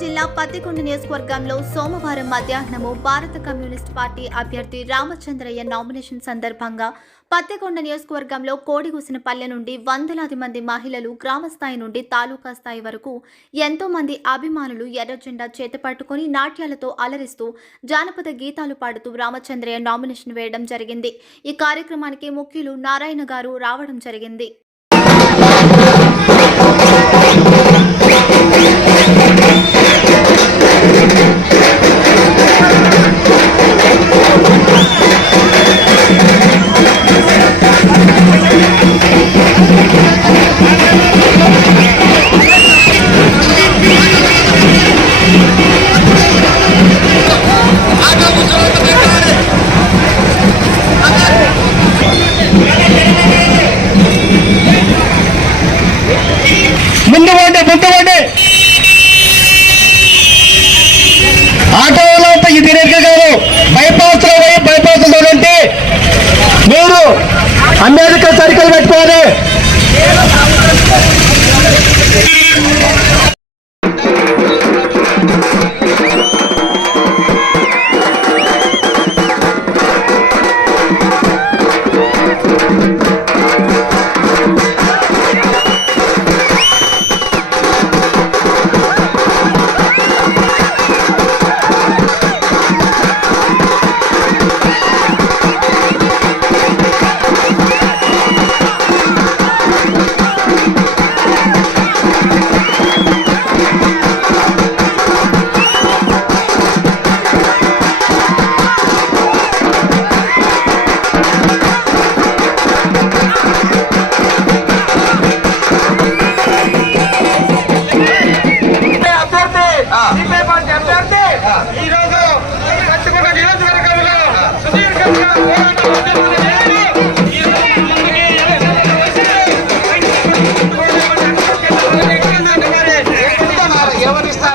జిల్లా పత్తికొండ నియోజకవర్గంలో సోమవారం మధ్యాహ్నము భారత కమ్యూనిస్ట్ పార్టీ అభ్యర్థి రామచంద్రయ్య నామినేషన్ సందర్భంగా పత్తికొండ నియోజకవర్గంలో కోడిగూసినపల్లె నుండి వందలాది మంది మహిళలు గ్రామస్థాయి నుండి తాలూకా స్థాయి వరకు ఎంతో మంది అభిమానులు ఎర్ర జెండా చేతపట్టుకుని నాట్యాలతో అలరిస్తూ జానపద గీతాలు పాడుతూ రామచంద్రయ్య నామినేషన్ వేయడం జరిగింది. ఈ కార్యక్రమానికి ముఖ్యులు నారాయణ గారు రావడం జరిగింది. ముందు పోండి ముందు పోండి ఆటోలో ఇది కాదు బైపాస్లో పోయి బైపాస్లో మీరు అంబేద్కర్ సర్కిల్ పెట్టుకోవాలి.